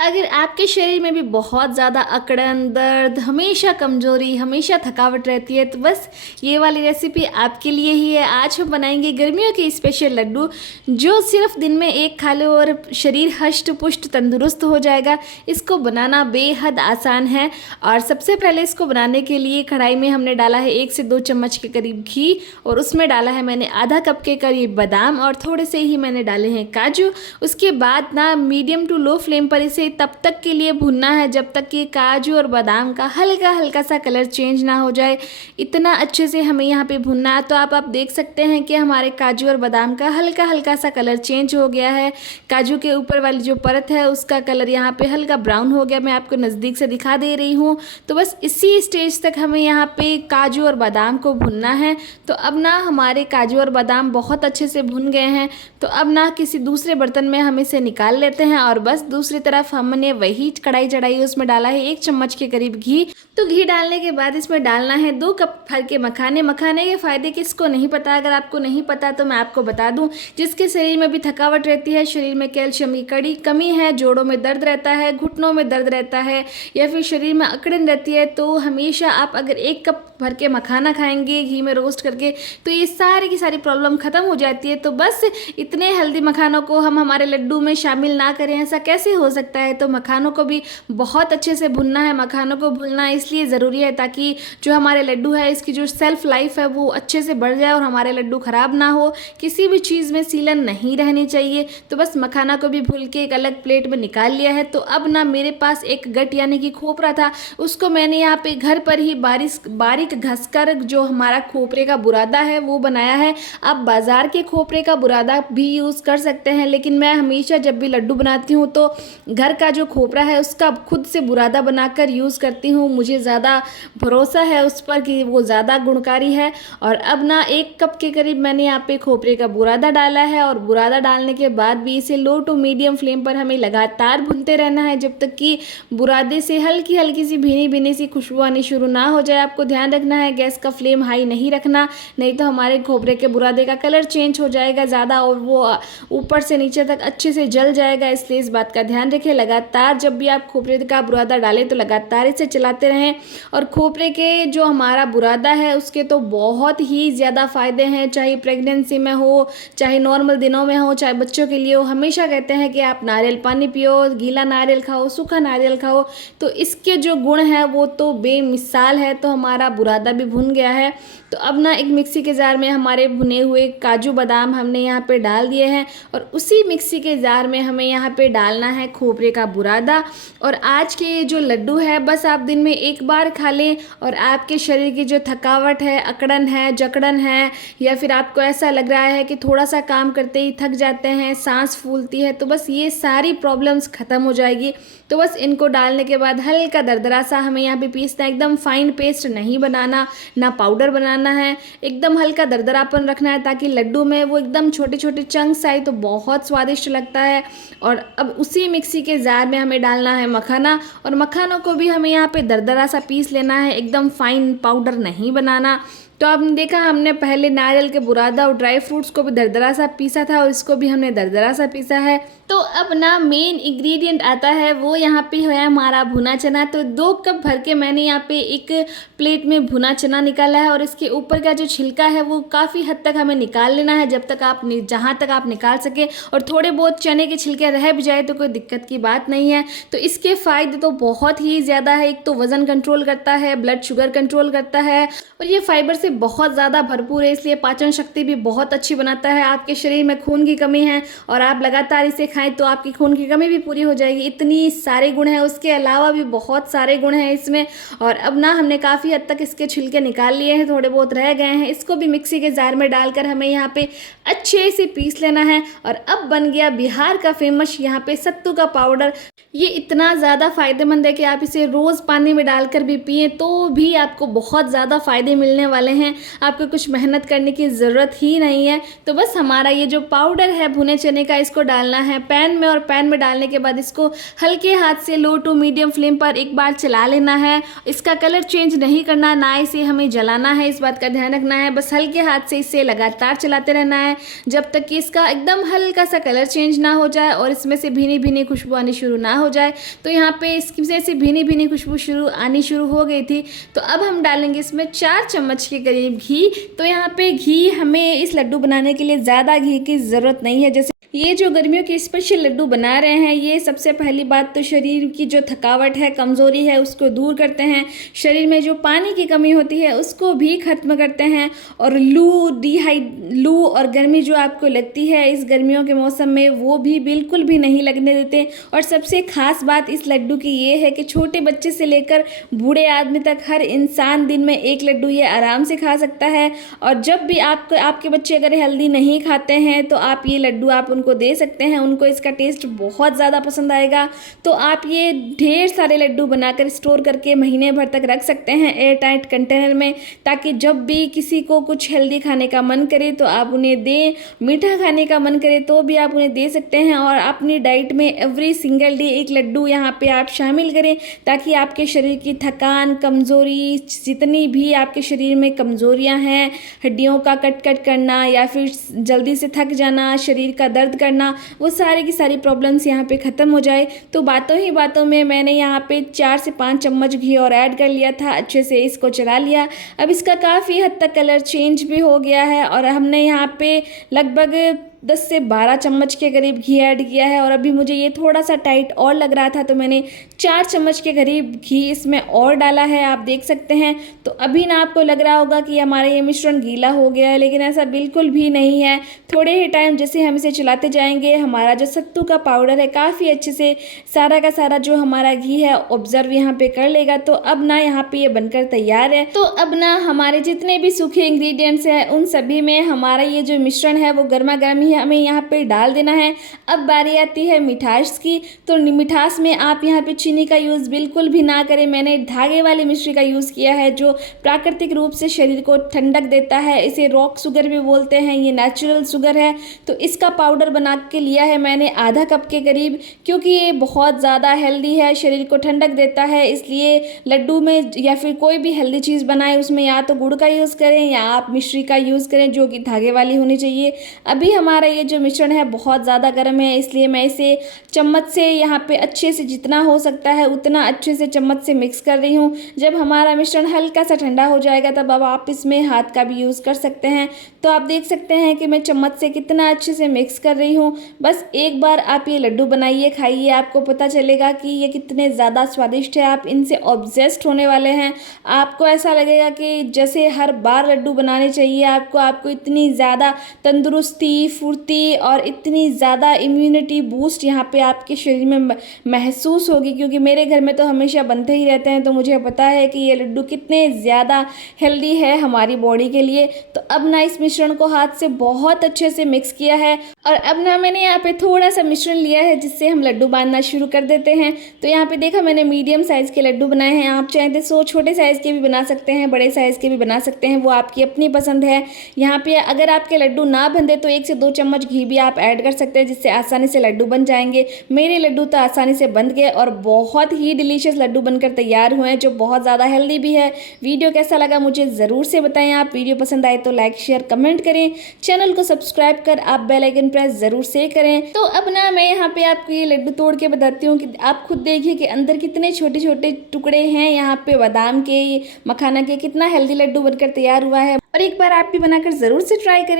अगर आपके शरीर में भी बहुत ज़्यादा अकड़न, दर्द, हमेशा कमज़ोरी, हमेशा थकावट रहती है, तो बस ये वाली रेसिपी आपके लिए ही है। आज हम बनाएंगे गर्मियों के स्पेशल लड्डू, जो सिर्फ दिन में एक खा लो और शरीर हष्ट पुष्ट तंदुरुस्त हो जाएगा। इसको बनाना बेहद आसान है। और सबसे पहले इसको बनाने के लिए कढ़ाई में हमने डाला है 1 से 2 चम्मच के करीब घी, और उसमें डाला है मैंने आधा कप के करीब बादाम, और थोड़े से ही मैंने डाले हैं काजू। उसके बाद ना मीडियम टू लो फ्लेम पर इसे तब तक के लिए भुनना है जब तक कि काजू और बादाम का हल्का हल्का सा कलर चेंज ना हो जाए। इतना अच्छे से हमें यहाँ पे भुनना है। तो आप देख सकते हैं कि हमारे काजू और बादाम का हल्का हल्का सा कलर चेंज हो गया है। काजू के ऊपर वाली जो परत है उसका कलर यहाँ पे हल्का ब्राउन हो गया। मैं आपको नज़दीक से दिखा दे रही हूँ। तो बस इसी स्टेज तक हमें यहाँ पे काजू और बादाम को भुनना है। तो अब ना हमारे काजू और बादाम बहुत अच्छे से भुन गए हैं। तो अब ना किसी दूसरे बर्तन में हम इसे निकाल लेते हैं, और बस दूसरी तरफ हमने वही कढ़ाई चढ़ाई, उसमें डाला है 1 चम्मच के करीब घी। तो घी डालने के बाद इसमें डालना है 2 कप भर के मखाने। मखाने के फ़ायदे किसको नहीं पता, अगर आपको नहीं पता तो मैं आपको बता दूं। जिसके शरीर में भी थकावट रहती है, शरीर में कैल्शियम की कड़ी कमी है, जोड़ों में दर्द रहता है, घुटनों में दर्द रहता है, या फिर शरीर में अकड़न रहती है, तो हमेशा आप अगर 1 कप भर के मखाना खाएंगे घी में रोस्ट करके, तो ये सारी की सारी प्रॉब्लम ख़त्म हो जाती है। तो बस इतने हेल्दी मखानों को हम हमारे लड्डू में शामिल ना करें, ऐसा कैसे हो सकता है। तो मखानों को भी बहुत अच्छे से भुनना है। मखानों को भुनना इसलिए ज़रूरी है ताकि जो हमारे लड्डू है इसकी जो सेल्फ लाइफ है वो अच्छे से बढ़ जाए और हमारे लड्डू ख़राब ना हो, किसी भी चीज़ में सीलन नहीं रहनी चाहिए। तो बस मखाना को भी भून के एक अलग प्लेट में निकाल लिया है। तो अब ना मेरे पास एक गट यानी कि खोपरा था, उसको मैंने यहाँ पे घर पर ही बारीक घसकर जो हमारा खोपरे का बुरादा है वो बनाया है। आप बाज़ार के खोपरे का बुरादा भी यूज़ कर सकते हैं, लेकिन मैं हमेशा जब भी लड्डू बनाती हूँ तो घर का जो खोपरा है उसका खुद से बुरादा बनाकर यूज़ करती हूँ। मुझे ज़्यादा भरोसा है उस पर कि वो ज़्यादा गुणकारी है। और अब ना 1 कप के करीब मैंने यहाँ पे खोपरे का बुरादा डाला है, और बुरादा डालने के बाद भी इसे लो टू मीडियम फ्लेम पर हमें लगातार भूनते रहना है जब तक कि बुरादे से हल्की हल्की सी भीनी भीनी सी खुशबू आनी शुरू ना हो जाए। आपको ध्यान रखना है गैस का फ्लेम हाई नहीं रखना, नहीं तो हमारे खोपरे के बुरादे का कलर चेंज हो जाएगा ज़्यादा, और वो ऊपर से नीचे तक अच्छे से जल जाएगा। इसलिए इस बात का ध्यान रखें। लगातार जब भी आप खोपरे का बुरादा डालें तो लगातार इसे चलाते रहें। और खोपरे के जो हमारा बुरादा है उसके तो बहुत ही ज़्यादा फ़ायदे हैं, चाहे प्रेगनेंसी में हो, चाहे नॉर्मल दिनों में हो, चाहे बच्चों के लिए हो। हमेशा कहते हैं कि आप नारियल पानी पियो, गीला नारियल खाओ, सूखा नारियल खाओ। तो इसके जो गुण हैं वो तो बेमिसाल है। तो हमारा बुरादा भी भुन गया है। तो अब ना एक मिक्सी के जार में हमारे भुने हुए काजू बादाम हमने यहाँ पे डाल दिए हैं, और उसी मिक्सी के जार में हमें यहाँ पे डालना है खोपरे का बुरादा। और आज के ये जो लड्डू है बस आप दिन में एक बार खा लें, और आपके शरीर की जो थकावट है, अकड़न है, जकड़न है, या फिर आपको ऐसा लग रहा है कि थोड़ा सा काम करते ही थक जाते हैं, सांस फूलती है, तो बस ये सारी प्रॉब्लम्स ख़त्म हो जाएगी। तो बस इनको डालने के बाद हल्का दरदरा सा हमें यहाँ पे पीसना है। एकदम फाइन पेस्ट नहीं बनाना, ना पाउडर बनाना है, एकदम हल्का दरदरापन रखना है ताकि लड्डू में वो एकदम छोटे छोटे चंक्स आए तो बहुत स्वादिष्ट लगता है। और अब उसी मिक्सी के जार में हमें डालना है मखाना, और मखानों को भी हमें यहाँ पे दरदरा सा पीस लेना है, एकदम फाइन पाउडर नहीं बनाना। तो आपने देखा हमने पहले नारियल के बुरादा और ड्राई फ्रूट्स को भी दरदरा सा पीसा था, और इसको भी हमने दरदरा सा पीसा है। तो अब ना मेन इंग्रेडिएंट आता है, वो यहाँ पे है हमारा भुना चना। तो 2 कप भर के मैंने यहाँ पे एक प्लेट में भुना चना निकाला है, और इसके ऊपर का जो छिलका है वो काफ़ी हद तक हमें निकाल लेना है, जब तक आप जहाँ तक आप निकाल सके। और थोड़े बहुत चने के छिलके रह भी जाए तो कोई दिक्कत की बात नहीं है। तो इसके फ़ायदे तो बहुत ही ज़्यादा है। एक तो वज़न कंट्रोल करता है, ब्लड शुगर कंट्रोल करता है, और ये फाइबर से बहुत ज़्यादा भरपूर है, इसलिए पाचन शक्ति भी बहुत अच्छी बनाता है। आपके शरीर में खून की कमी है और आप लगातार इसे खाएं तो आपकी खून की कमी भी पूरी हो जाएगी। इतनी सारे गुण हैं, उसके अलावा भी बहुत सारे गुण हैं इसमें। और अब ना हमने काफ़ी हद तक इसके छिलके निकाल लिए हैं, थोड़े बहुत रह गए हैं। इसको भी मिक्सी के जार में डालकर हमें यहाँ पे अच्छे से पीस लेना है। और अब बन गया बिहार का फेमस यहाँ पे सत्तू का पाउडर। ये इतना ज़्यादा फ़ायदेमंद है कि आप इसे रोज़ पानी में डालकर भी पिए तो भी आपको बहुत ज़्यादा फ़ायदे मिलने वाले हैं। आपको कुछ मेहनत करने की ज़रूरत ही नहीं है। तो बस हमारा ये जो पाउडर है भुने चने का, इसको डालना है पैन में और पैन में डालने के बाद इसको हल्के हाथ से लो टू मीडियम फ्लेम पर एक बार चला लेना है। इसका कलर चेंज नहीं करना, ना इसे हमें जलाना है, इस बात का ध्यान रखना है। बस हल्के हाथ से इसे लगातार चलाते रहना है जब तक कि इसका एकदम हल्का सा कलर चेंज ना हो जाए और इसमें से भीनी भीनी खुशबू आनी शुरू ना हो जाए। तो यहाँ पे इसमें से भीनी भीनी खुशबू आनी शुरू हो गई थी। तो अब हम डालेंगे इसमें 4 चम्मच के करीब घी। तो यहाँ पे घी हमें इस लड्डू बनाने के लिए ज़्यादा घी की ज़रूरत नहीं है। जैसे ये जो गर्मियों के स्पेशल लड्डू बना रहे हैं, ये सबसे पहली बात तो शरीर की जो थकावट है, कमज़ोरी है, उसको दूर करते हैं। शरीर में जो पानी की कमी होती है उसको भी ख़त्म करते हैं। और लू और गर्मी जो आपको लगती है इस गर्मियों के मौसम में, वो भी बिल्कुल भी नहीं लगने देते। और सबसे ख़ास बात इस लड्डू की ये है कि छोटे बच्चे से लेकर बूढ़े आदमी तक हर इंसान दिन में एक लड्डू ये आराम से खा सकता है। और जब भी आपके बच्चे अगर हेल्दी नहीं खाते हैं तो आप ये लड्डू आप उनको दे सकते हैं, उनको इसका टेस्ट बहुत ज़्यादा पसंद आएगा। तो आप ये ढेर सारे लड्डू बनाकर स्टोर करके महीने भर तक रख सकते हैं एयर टाइट कंटेनर में, ताकि जब भी किसी को कुछ हेल्दी खाने का मन करे तो आप उन्हें दें, मीठा खाने का मन करे तो भी आप उन्हें दे सकते हैं। और अपनी डाइट में एवरी सिंगल डे एक लड्डू यहाँ पे आप शामिल करें, ताकि आपके शरीर की थकान, कमज़ोरी, जितनी भी आपके शरीर में कमज़ोरियाँ हैं, हड्डियों का कट करना या फिर जल्दी से थक जाना, शरीर का दर्द करना, वो सारी की सारी प्रॉब्लम्स यहाँ पे ख़त्म हो जाए। तो बातों ही बातों में मैंने यहाँ पे 4 से 5 चम्मच घी और ऐड कर लिया था, अच्छे से इसको चला लिया। अब इसका काफ़ी हद तक कलर चेंज भी हो गया है और हमने यहाँ पे लगभग 10 से 12 चम्मच के करीब घी ऐड किया है। और अभी मुझे ये थोड़ा सा टाइट और लग रहा था तो मैंने 4 चम्मच के करीब घी इसमें और डाला है, आप देख सकते हैं। तो अभी ना आपको लग रहा होगा कि हमारा ये मिश्रण गीला हो गया है, लेकिन ऐसा बिल्कुल भी नहीं है। थोड़े ही टाइम जैसे हम इसे चलाते जाएंगे, हमारा जो सत्तू का पाउडर है काफ़ी अच्छे से सारा का सारा जो हमारा घी है ऑब्जर्व यहाँ पे कर लेगा। तो अब ना यहाँ पे ये बनकर तैयार है। तो अब ना हमारे जितने भी सूखे इंग्रेडिएंट्स हैं उन सभी में हमारा ये जो मिश्रण है वो गर्मा गर्म हमें यहाँ पे डाल देना है। अब बारी आती है मिठास की। तो मिठास में आप यहाँ पे चीनी का यूज़ बिल्कुल भी ना करें। मैंने धागे वाली मिश्री का यूज़ किया है जो प्राकृतिक रूप से शरीर को ठंडक देता है। इसे रॉक शुगर भी बोलते हैं, ये नेचुरल शुगर है। तो इसका पाउडर बना के लिया है मैंने आधा कप के करीब, क्योंकि ये बहुत ज़्यादा हेल्दी है, शरीर को ठंडक देता है। इसलिए लड्डू में या फिर कोई भी हेल्दी चीज़ बनाए उसमें या तो गुड़ का यूज़ करें या आप मिश्री का यूज़ करें जो कि धागे वाली होनी चाहिए। अभी हमारा ये जो मिश्रण है बहुत ज़्यादा गर्म है, इसलिए मैं इसे चम्मच से यहाँ पे अच्छे से जितना हो सकता है उतना अच्छे से चम्मच से मिक्स कर रही हूँ। जब हमारा मिश्रण हल्का सा ठंडा हो जाएगा तब अब आप इसमें हाथ का भी यूज़ कर सकते हैं। तो आप देख सकते हैं कि मैं चम्मच से कितना अच्छे से मिक्स कर रही हूँ। बस एक बार आप ये लड्डू बनाइए, खाइए, आपको पता चलेगा कि ये कितने ज़्यादा स्वादिष्ट है। आप इनसे ऑब्सेस्ड होने वाले हैं। आपको ऐसा लगेगा कि जैसे हर बार लड्डू बनाने चाहिए आपको इतनी ज़्यादा तंदुरुस्ती, फुर्ती और इतनी ज़्यादा इम्यूनिटी बूस्ट यहाँ पे आपके शरीर में महसूस होगी, क्योंकि मेरे घर में तो हमेशा बनते ही रहते हैं। तो मुझे पता है कि ये लड्डू कितने ज़्यादा हेल्दी है हमारी बॉडी के लिए। तो अब ना इस मिश्रण को हाथ से बहुत अच्छे से मिक्स किया है और अब ना मैंने यहाँ पे थोड़ा सा मिश्रण लिया है जिससे हम लड्डू बांधना शुरू कर देते हैं। तो यहाँ पे देखा मैंने मीडियम साइज़ के लड्डू बनाए हैं। आप चाहें तो छोटे साइज़ के भी बना सकते हैं, बड़े साइज़ के भी बना सकते हैं, वो आपकी अपनी पसंद है। यहाँ पे अगर आपके लड्डू ना बंधे तो 1 से 2 चम्मच घी भी आप ऐड कर सकते हैं, जिससे आसानी से लड्डू बन जाएंगे। मेरे लड्डू तो आसानी से बन गए और बहुत ही डिलीशियस लड्डू बनकर तैयार हुए हैं, जो बहुत ज़्यादा हेल्दी भी है। वीडियो कैसा लगा मुझे ज़रूर से बताएं। आप वीडियो पसंद आए तो लाइक शेयर कमेंट करें, चैनल को सब्सक्राइब कर आप बेल आइकन प्रेस ज़रूर से करें। तो अब ना मैं यहाँ पे आपको ये लड्डू तोड़ के बताती हूँ कि आप खुद देखिए कि अंदर कितने छोटे छोटे टुकड़े हैं यहाँ पे बादाम के, मखाना के। कितना हेल्दी लड्डू बनकर तैयार हुआ है और एक बार आप भी बनाकर ज़रूर से ट्राई करें।